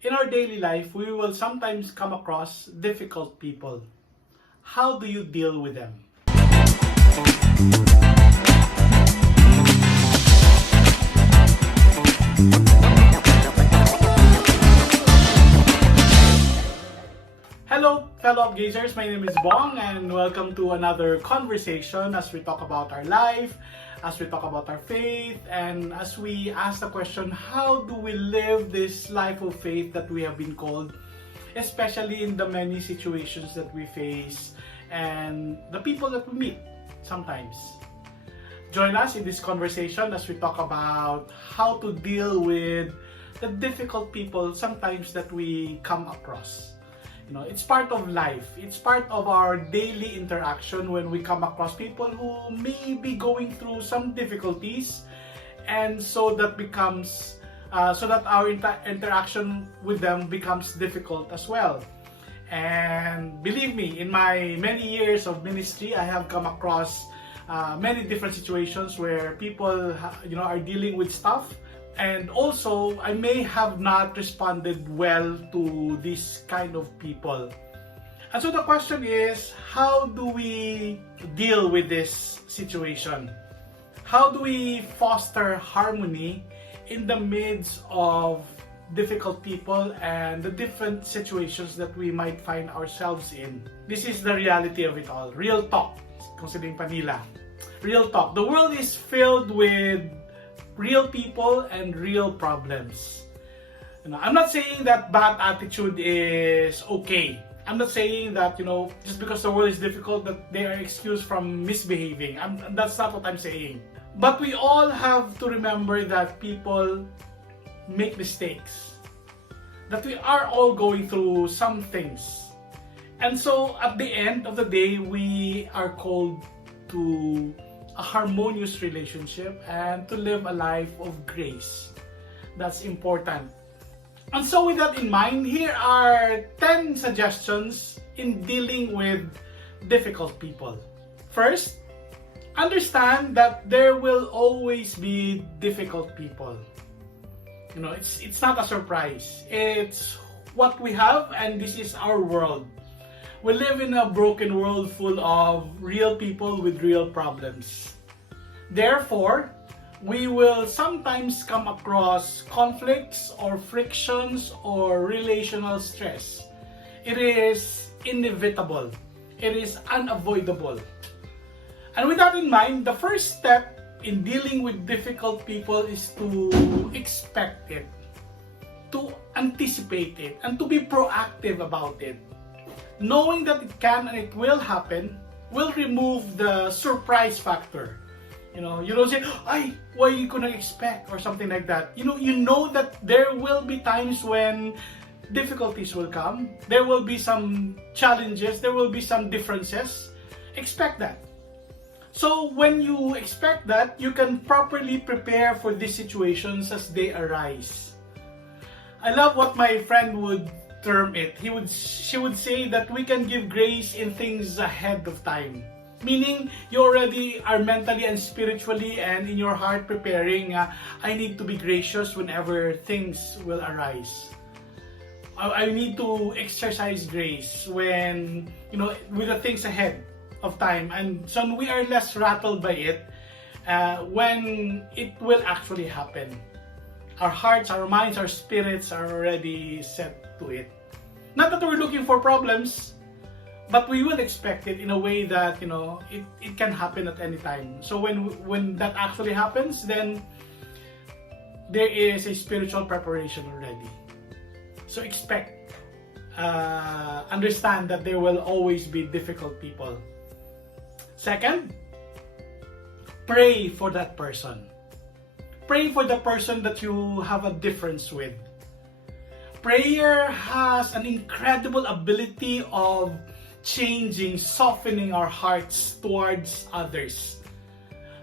In our daily life, we will sometimes come across difficult people. How do you deal with them? Hello, fellow upgazers. My name is Bong and welcome to another conversation as we talk about our life, as we talk about our faith, and as we ask the question, how do we live this life of faith that we have been called, especially in the many situations that we face and the people that we meet sometimes. Join us in this conversation as we talk about how to deal with the difficult people sometimes that we come across. It's part of life. It's part of our daily interaction when we come across people who may be going through some difficulties, and so that our interaction with them becomes difficult as well. And believe me, in my many years of ministry, I have come across many different situations where people, are dealing with stuff. And also, I may have not responded well to this kind of people. And so the question is, how do we deal with this situation? How do we foster harmony in the midst of difficult people and the different situations that we might find ourselves in? This is the reality of it all. Real talk. Considering Panila. Real talk. The world is filled with real people and real problems. I'm not saying that bad attitude is okay. I'm not saying that, just because the world is difficult that they are excused from misbehaving. That's not what I'm saying. But we all have to remember that people make mistakes. That we are all going through some things. And so at the end of the day, we are called to a harmonious relationship and to live a life of grace. That's important. And so with that in mind, here are 10 suggestions in dealing with difficult people. First, understand that there will always be difficult people. It's not a surprise. It's what we have, and this is our world. We live in a broken world full of real people with real problems. Therefore, we will sometimes come across conflicts or frictions or relational stress. It is inevitable. It is unavoidable. And with that in mind, the first step in dealing with difficult people is to expect it, to anticipate it, and to be proactive about it. Knowing that it can and it will happen will remove the surprise factor. You don't say, "Ay, why you couldn't expect?" or something like that. You know that there will be times when difficulties will come. There will be some challenges. There will be some differences. Expect that. So when you expect that, you can properly prepare for these situations as they arise. I love what my friend would term it. She would say that we can give grace in things ahead of time. Meaning, you already are mentally and spiritually and in your heart preparing, I need to be gracious whenever things will arise. I need to exercise grace when, with the things ahead of time. And so we are less rattled by it when it will actually happen. Our hearts, our minds, our spirits are already set to it. Not that we're looking for problems, but we will expect it in a way that, it can happen at any time. So when that actually happens, then there is a spiritual preparation already. So expect, understand that there will always be difficult people. Second, pray for that person. Pray for the person that you have a difference with. Prayer has an incredible ability of changing, softening our hearts towards others.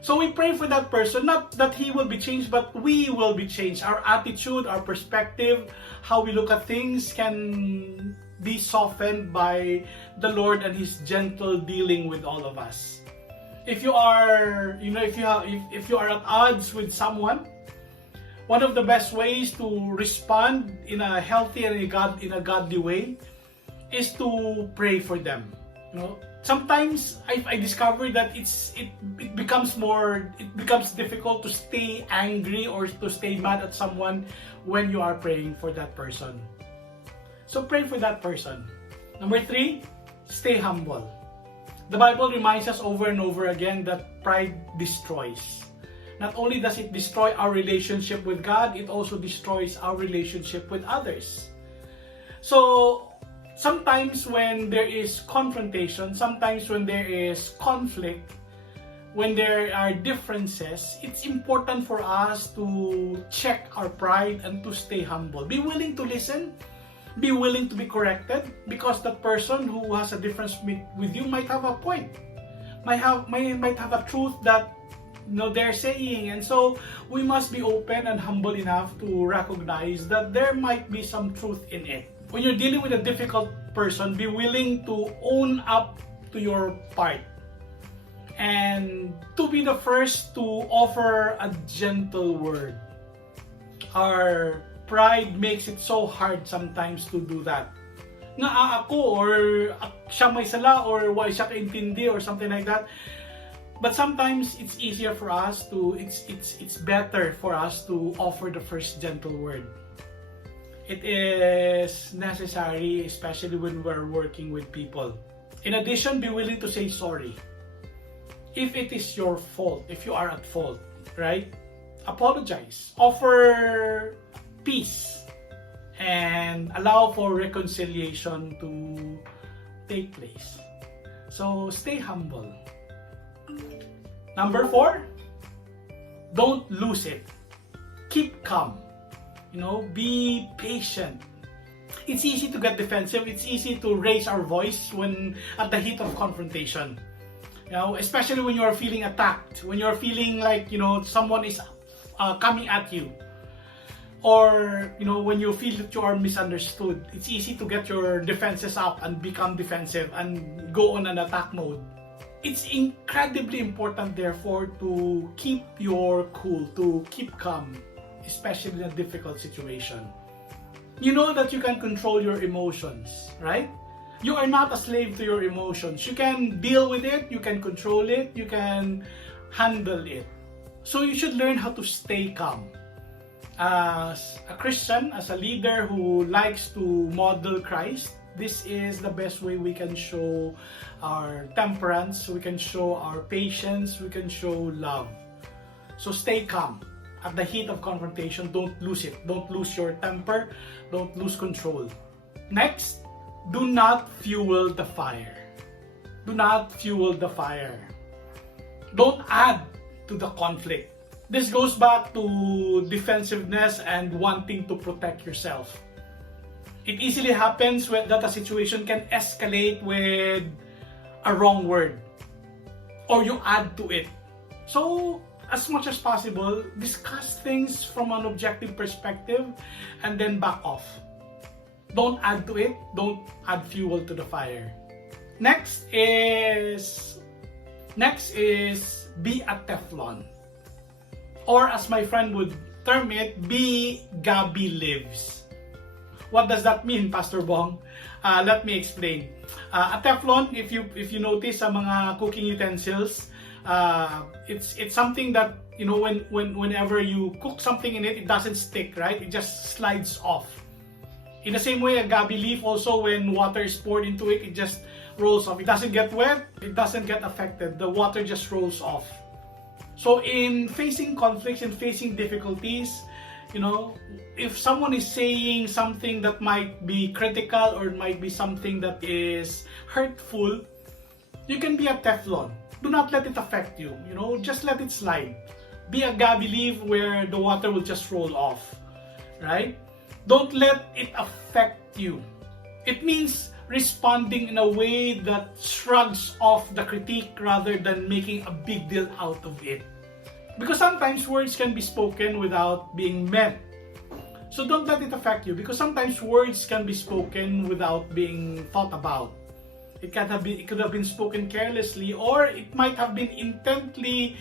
So we pray for that person, not that he will be changed, but we will be changed. Our attitude, our perspective, how we look at things can be softened by the Lord and His gentle dealing with all of us. If you are, if you are at odds with someone, One of the best ways to respond in a healthy and in a godly way is to pray for them. You know, sometimes I discovered that it becomes difficult to stay angry or to stay mad at someone when you are praying for that person. So pray for that person. Number 3, stay humble. The Bible reminds us over and over again that pride destroys. Not only does it destroy our relationship with God, it also destroys our relationship with others. So, sometimes when there is confrontation, sometimes when there is conflict, when there are differences, it's important for us to check our pride and to stay humble. Be willing to listen, be willing to be corrected, because that person who has a difference with you might have a point, might have a truth that they're saying, and so we must be open and humble enough to recognize that there might be some truth in it. When you're dealing with a difficult person, be willing to own up to your part and to be the first to offer a gentle word. Our pride makes it so hard sometimes to do that. Nga ako, or siya may sala, or why siya kaintindi, or something like that. But sometimes it's easier for us to, it's better for us to offer the first gentle word. It is necessary, especially when we're working with people. In addition, be willing to say sorry. If it is your fault, if you are at fault, right? Apologize. Offer peace and allow for reconciliation to take place. So stay humble. Number 4, don't lose it. Keep calm. Be patient. It's easy to get defensive. It's easy to raise our voice when at the heat of confrontation. Especially when you are feeling attacked, when you are feeling like someone is coming at you, or when you feel that you are misunderstood. It's easy to get your defenses up and become defensive and go on an attack mode. It's incredibly important, therefore, to keep your cool, to keep calm, especially in a difficult situation. You know that you can control your emotions, right? You are not a slave to your emotions. You can deal with it, you can control it, you can handle it. So you should learn how to stay calm. As a Christian, as a leader who likes to model Christ, this is the best way we can show our temperance, we can show our patience, we can show love. So stay calm. At the heat of confrontation, don't lose it. Don't lose your temper. Don't lose control. Next, do not fuel the fire. Do not fuel the fire. Don't add to the conflict. This goes back to defensiveness and wanting to protect yourself. It easily happens that a situation can escalate with a wrong word, or you add to it. So, as much as possible, discuss things from an objective perspective and then back off. Don't add to it. Don't add fuel to the fire. Next is be a Teflon. Or as my friend would term it, be Gabi lives. What does that mean, Pastor Bong? Let me explain. A Teflon, if you notice sa mga cooking utensils, it's something that whenever you cook something in it, it doesn't stick, right? It just slides off. In the same way, a Gabi leaf also, when water is poured into it, it just rolls off. It doesn't get wet, it doesn't get affected. The water just rolls off. So in facing conflicts and facing difficulties, if someone is saying something that might be critical or might be something that is hurtful, you can be a Teflon. Do not let it affect you. Just let it slide. Be a Gabi leaf where the water will just roll off, right? Don't let it affect you. It means responding in a way that shrugs off the critique rather than making a big deal out of it. Because sometimes words can be spoken without being meant. So don't let it affect you, because sometimes words can be spoken without being thought about. It could have been spoken carelessly, or it might have been intently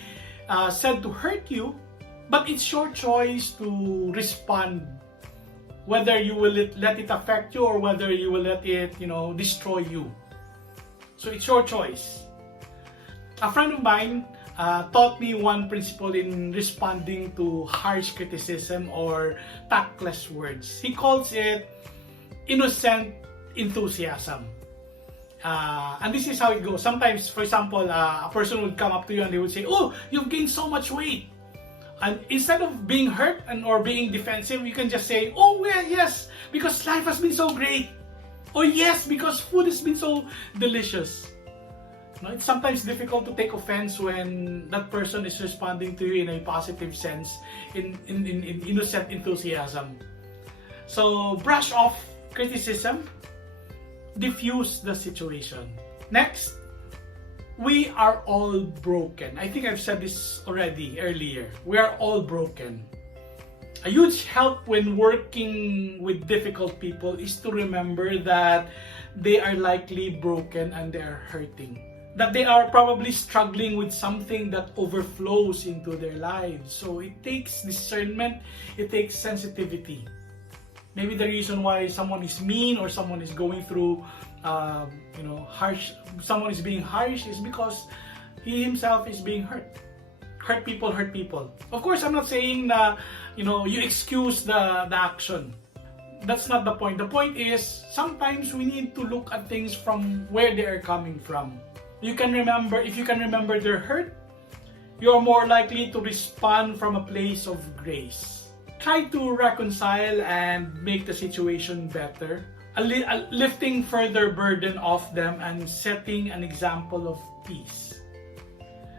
said to hurt you, But it's your choice to respond, whether you will let it affect you or whether you will let it, destroy you. So it's your choice. A friend of mine taught me one principle in responding to harsh criticism or tactless words. He calls it innocent enthusiasm. And this is how it goes. Sometimes, for example, a person would come up to you and they would say, "Oh, you've gained so much weight." And instead of being hurt or being defensive, you can just say, "Oh, well, yes, because life has been so great." Or yes, because food has been so delicious. It's sometimes difficult to take offense when that person is responding to you in a positive sense, in innocent enthusiasm. So brush off criticism, diffuse the situation. Next, we are all broken. I think I've said this already earlier. We are all broken. A huge help when working with difficult people is to remember that they are likely broken and they are hurting. That they are probably struggling with something that overflows into their lives. So it takes discernment, it takes sensitivity. Maybe the reason why someone is mean or someone is going through harsh, someone is being harsh is because he himself is being hurt. Hurt people. Of course, I'm not saying that, you excuse the action. That's not the point. The point is, sometimes we need to look at things from where they are coming from. If you can remember their hurt, you are more likely to respond from a place of grace. Try to reconcile and make the situation better, lifting further burden off them and setting an example of peace.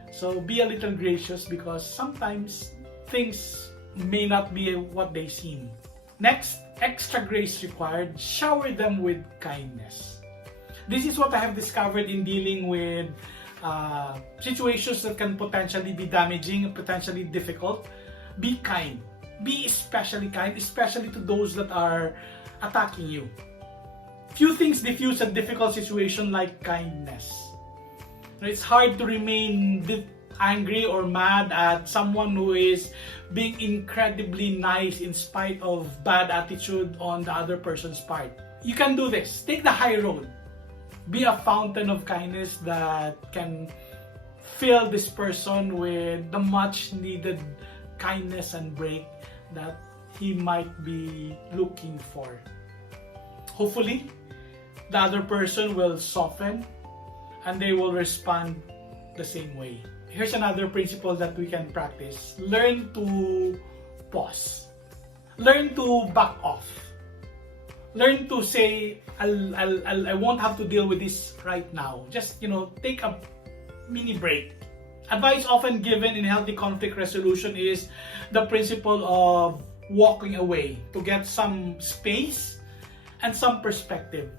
So be a little gracious because sometimes things may not be what they seem. Next, extra grace required, shower them with kindness. This is what I have discovered in dealing with situations that can potentially be damaging, potentially difficult. Be kind. Be especially kind, especially to those that are attacking you. Few things diffuse a difficult situation like kindness. It's hard to remain angry or mad at someone who is being incredibly nice in spite of bad attitude on the other person's part. You can do this. Take the high road. Be a fountain of kindness that can fill this person with the much needed kindness and break that he might be looking for. Hopefully, the other person will soften and they will respond the same way. Here's another principle that we can practice. Learn to pause. Learn to back off. Learn to say, I won't have to deal with this right now. Just, take a mini break. Advice often given in healthy conflict resolution is the principle of walking away to get some space and some perspective.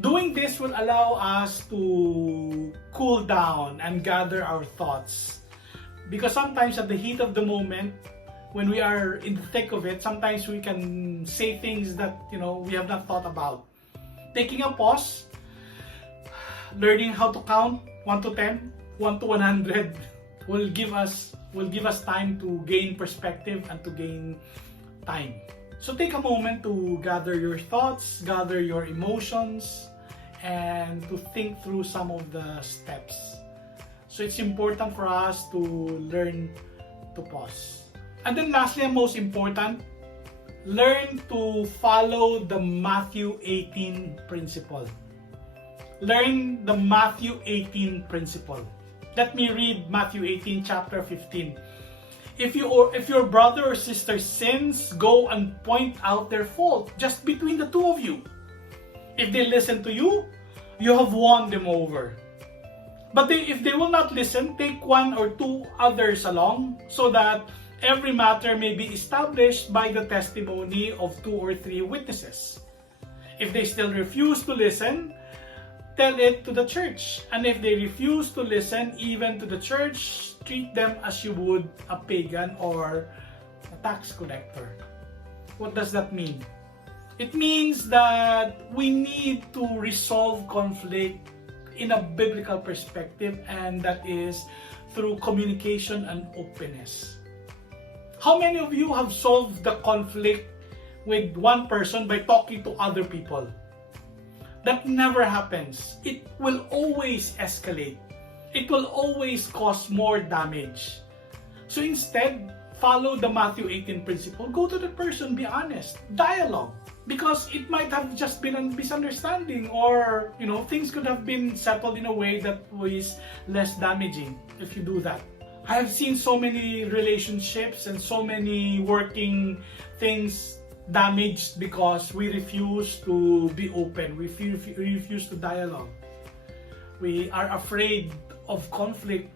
Doing this will allow us to cool down and gather our thoughts. Because sometimes at the heat of the moment, when we are in the thick of it, sometimes we can say things that, we have not thought about. Taking a pause, learning how to count 1 to 10, 1 to 100 will give us time to gain perspective and to gain time. So take a moment to gather your thoughts, gather your emotions, and to think through some of the steps. So it's important for us to learn to pause. And then lastly and most important, learn to follow the Matthew 18 principle. Learn the Matthew 18 principle. Let me read Matthew 18 chapter 15. If your brother or sister sins, go and point out their fault just between the two of you. If they listen to you, you have won them over. But if they will not listen, take 1 or 2 others along so that every matter may be established by the testimony of 2 or 3 witnesses. If they still refuse to listen, tell it to the church. And if they refuse to listen even to the church, treat them as you would a pagan or a tax collector. What does that mean? It means that we need to resolve conflict in a biblical perspective, and that is through communication and openness. How many of you have solved the conflict with one person by talking to other people? That never happens. It will always escalate. It will always cause more damage. So instead, follow the Matthew 18 principle. Go to the person, be honest. Dialogue. Because it might have just been a misunderstanding, or things could have been settled in a way that was less damaging if you do that. I have seen so many relationships and so many working things damaged because we refuse to be open. We refuse to dialogue. We are afraid of conflict.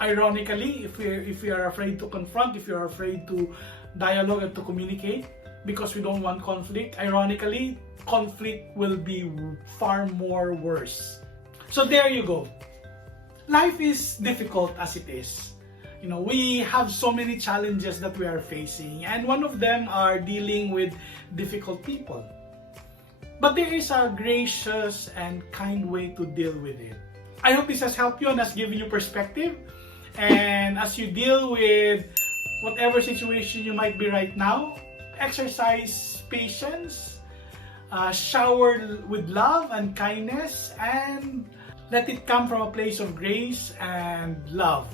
Ironically, if we are afraid to confront, if we are afraid to dialogue and to communicate, because we don't want conflict, ironically, conflict will be far more worse. So there you go. Life is difficult as it is. We have so many challenges that we are facing, and one of them are dealing with difficult people. But there is a gracious and kind way to deal with it. I hope this has helped you and has given you perspective. And as you deal with whatever situation you might be right now, exercise patience, shower with love and kindness, and let it come from a place of grace and love.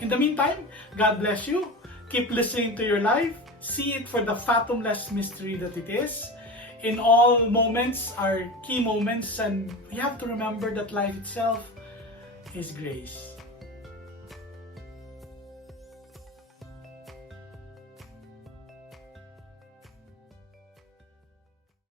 In the meantime, God bless you. Keep listening to your life. See it for the fathomless mystery that it is. In all moments are key moments, and we have to remember that life itself is grace.